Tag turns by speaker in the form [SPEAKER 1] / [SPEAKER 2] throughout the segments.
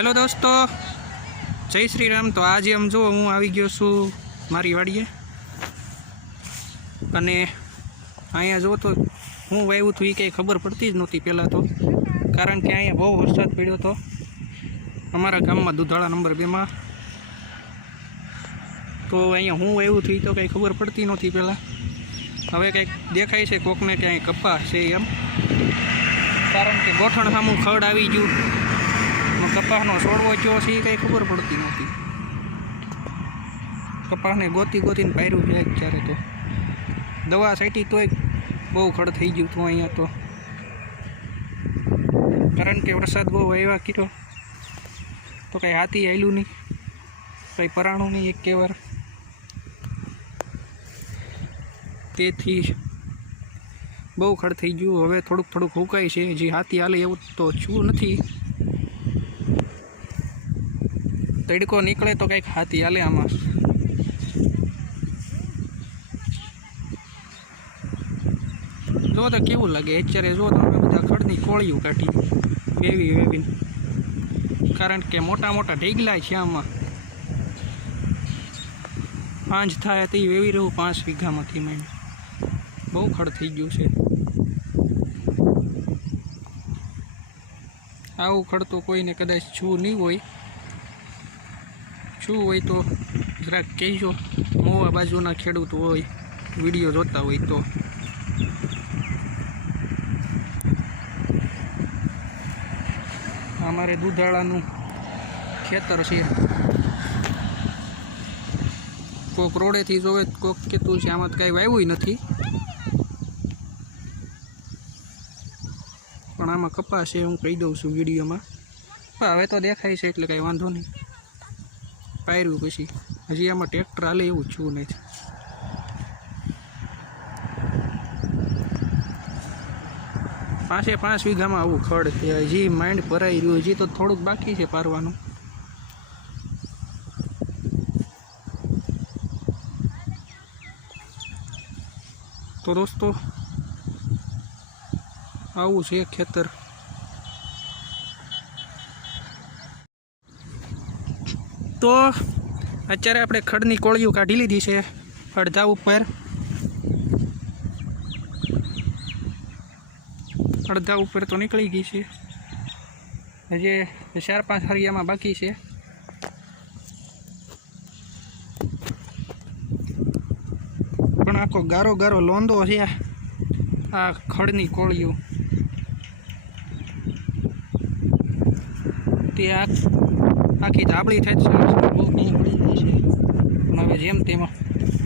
[SPEAKER 1] Hello દોસ્તો, જય શ્રી રામ તો આજે આમ જો હું આવી ગયો છું મારી વાડીએ. અને અહીંયા જો તો હું વાવ્યું હતું એ કંઈ ખબર પડતી જ નહોતી પહેલાં તો. કારણ કે અહીંયા બહુ વરસાદ પડ્યો હતો અમારા ગામમાં દુધાળા નંબર બેમાં તો અહીંયા હું વાવ્યું હતું એ તો કંઈ ખબર પડતી નહોતી પહેલાં. હવે કંઈક દેખાય છે કોકને ક્યાંય કપા છે એમ. કારણ કે ગોઠણ સામું ખડ આવી ગયું. કપાસનો છોડવો કયો છે એ કંઈ ખબર પડતી નહોતી. કપાસને ગોતી ગોતીને પાયરું જાય ત્યારે તો. દવા સાઈટી તોય બહુ ખડ થઈ ગયું હતું અહીંયા તો. કારણ કે વરસાદ બહુ આવ્યા કીધો. તો કંઈ હાથી આવેલું નહીં. કંઈ પરાણું નહીં એક વાર તેથી બહુ ખડ થઈ ગયું. હવે થોડુંક થોડુંક હુકાય છે. જે હાથી હાલે એવું તો છું નથી. તડકો નીકળે તો કંઈક હાથી હાલે આમાં. જો તો કેવું લાગે, અત્યારે જો તો અમે બધા ખડની કોળીઓ કાઢી વેવી વેવીને. કારણ કે મોટા મોટા ઢીગલા છે આમાં. પાંચ થાય તે વેવી રહ્યું પાંચ વીઘામાંથી મેં બહુ ખડ થઈ ગયું છે. આવું ખડ તો કોઈને કદાચ છું નહીં હોય. શું હોય તો જરાક કહેજો. મોવા બાજુના ખેડૂત હોય, વીડિયો જોતા હોય તો. અમારે દૂધાળાનું ખેતર છે. કોક રોડેથી જોવે કોક કહેતું છે, આમાં કાંઈ વાવ્યું નથી. પણ આમાં કપાસ છે, હું કહી દઉં છું વિડીયોમાં. હવે તો દેખાય છે, એટલે કાંઈ વાંધો નહીં. પાયર્યું પછી. હજી આમાં ટ્રેક્ટર હાલે એવું છું નહીં. પાંચે પાંચ વીઘામાં આવું ખડ છે. હજી માઇન્ડ ભરાઈ રહ્યું. હજી તો થોડુંક બાકી છે પારવાનું. તો દોસ્તો, આવું છે ખેતર. તો અત્યારે આપણે ખડની કોળીઓ કાઢી લીધી છે અડધા ઉપર. અડધા ઉપર તો નીકળી ગઈ છે. હજી ચાર પાંચ હરિયામાં બાકી છે. પણ આખો ગારો ગારો લોંદો છે આ ખડની કોળીઓ. તે આ આખી ધાબળી થાય છે. બહુ નહીં મળી જાય છે. પણ હવે જેમ તેમાં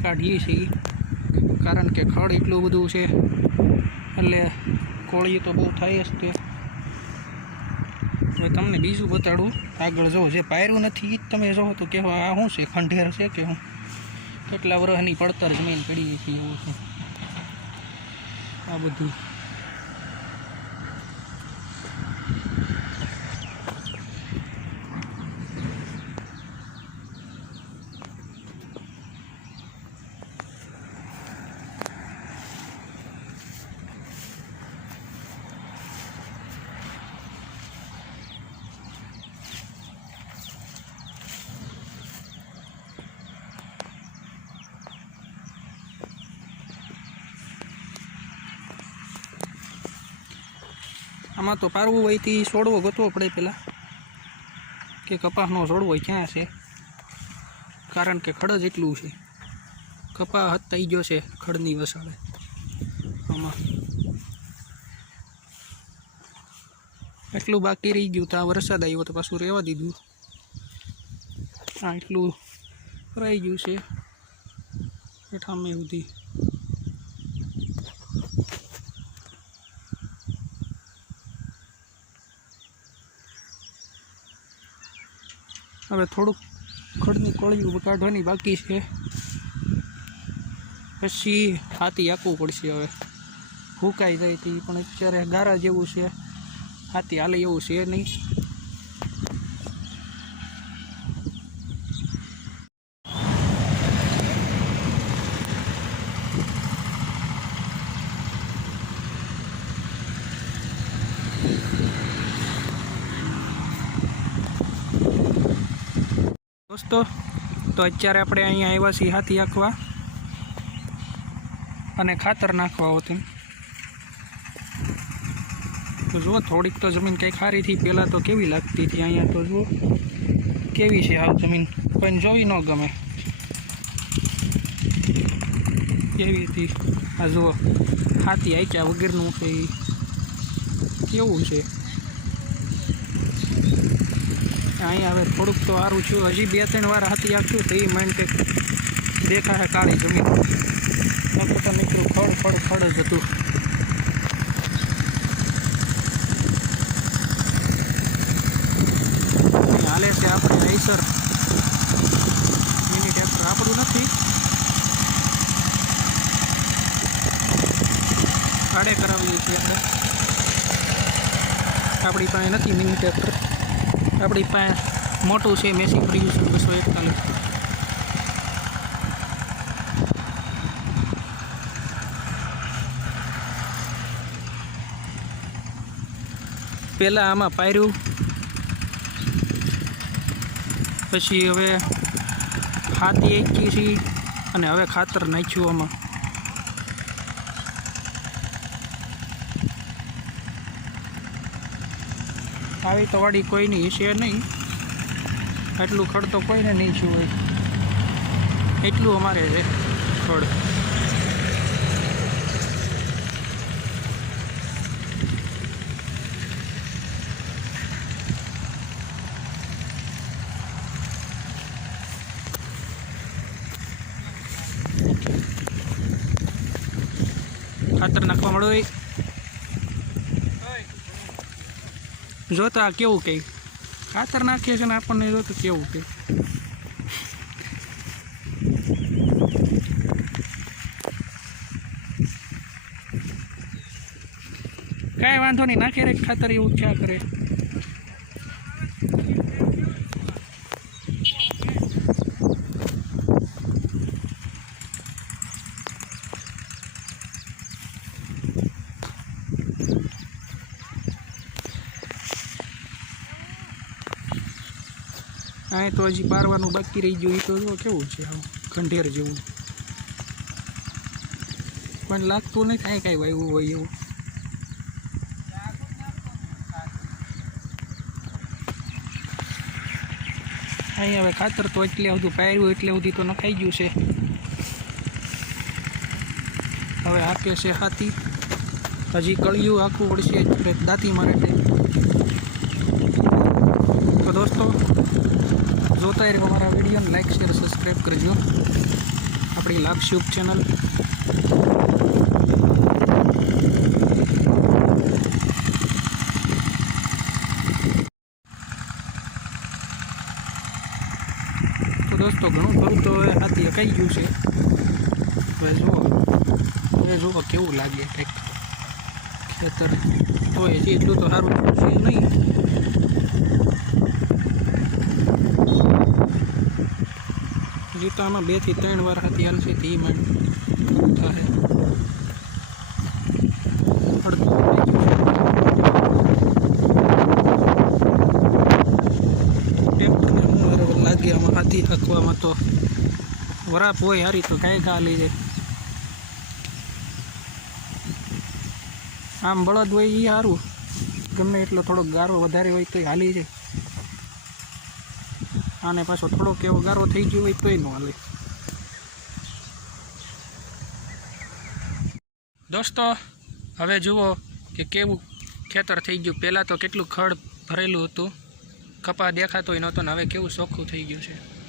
[SPEAKER 1] કાઢીએ છીએ. કારણ કે ખડ એટલું બધું છે. એટલે કોળી તો બહુ થાય જ તે. હવે તમને બીજું બતાડું. આગળ જો, જે પાયરું નથી એ જ તમે જો તો કહેવા આ શું છે? ખંડેર છે કે હું કેટલા વર્ષની પડતર જમીન પડી છે એવું છે. આ બધું. આમાં તો પારવું હોય તે છોડવો ગોતવો પડે પહેલાં કે કપાસનો છોડવો ક્યાં છે? કારણ કે ખડ જ એટલું છે. કપા થઈ ગયો છે ખડની વસાડે આમાં. એટલું બાકી રહી ગયું તો આ વરસાદ આવ્યો તો પાછું રહેવા દીધું. આ એટલું રહી ગયું છે. હેઠામાં સુધી. હવે થોડુંક ખડની કોળીઓ કાઢવાની બાકી છે. પછી હાથી આપવું પડશે હવે. ફૂંકાઈ જાય તે પણ અત્યારે ગારા જેવું છે. હાથી હાલે એવું છે નહીં. દોસ્તો, તો અત્યારે આપણે અહીંયા આવ્યા છીએ હાથી આંકવા અને ખાતર નાખવા હોતું તો જુઓ, થોડીક તો જમીન કંઈક સારી હતી પહેલાં તો કેવી લાગતી હતી અહીંયા તો જુઓ, કેવી છે હાવ જમીન, પણ જોઈ ન ગમે. કેવી હતી? આ જુઓ, હાથી આંક્યા વગેરેનું છે ઈ. કેવું છે? અહીંયા હવે થોડુંક તો સારું છું. હજી બે ત્રણ વાર હાથી આપશું તો એ માઇન્ડ કંઈક દેખાશે કાળી જમીન. નકર તો નીકળ્યું ખડ ખડ ખડ જ હતું. હાલે છે આપણે આઈસર મિની ટ્રેક્ટર. આપણું નથી. ભાડે કરાવીએ છીએ આપણે. આપણી પાસે નથી મિની ટ્રેક્ટર. આપણી પાસે મોટું છે, મેસી પ્રોડ્યુસર બસો એકતાલીસ. પહેલાં આમાં પાયર્યું પછી હવે ખાતી એકી છે, અને હવે ખાતર નાખ્યું આમાં. આવી તો વાડી કોઈની છે નહીં. એટલું ખડ તો કોઈને નહીં છું હોય. એટલું અમારે છે ખડ. ખાતર નાખવા મળો એ જો તો આ કેવું કંઈ? ખાતર નાખીએ છે ને આપણને જો તો કેવું કંઈ? કાંઈ વાંધો નહીં નાખે રે ખાતર એવું ક્યાં કરે. અહીં તો હજી પારવાનું બાકી રહી ગયું તો કેવું છે આવું ખંડેર જેવું. પણ લાગતું નથી કાંઈ કાંઈ વાવ્યું હોય એવું. અહીં હવે ખાતર તો એટલે બધું પાયર્યું એટલે સુધી તો નખાઈ ગયું છે. હવે હાકે છે હાથી. હજી કળિયું આખું પડશે દાંતી મારે છે તો દોસ્તો જોતા રહો અમારા વિડીયોને લાઈક શેર સબસ્ક્રાઈબ કરજો. આપણી લાક્ષયુબ ચેનલ તો દોસ્તો, ઘણું ખરું તો હવે હાથી અકાઈ ગયું છે. હવે જુઓ. હવે જુઓ કેવું લાગે. કંઈક ખેતર તો હજી એટલું તો સારું છે નહીં. તો બેથી ત્રણ વાર હતી હાલશે તે માંડ થાય લાગે હાથી હાંકવામાં તો વરાપ હોય હારી તો કાંઈ ઘા લઈ આમ બળદ હોય એ સારું ગમે એટલો થોડોક ગારો વધારે હોય તો હાલી જાય. આને પાછો થોડોક એવો ગારો થઈ ગયો હોય તોય ન હાલે. દોસ્તો, હવે જુઓ કે કેવું ખેતર થઈ ગયું. પહેલાં તો કેટલું ખડ ભરેલું હતું. કપા દેખાતોય નહોતો ને હવે કેવું ચોખ્ખું થઈ ગયું છે.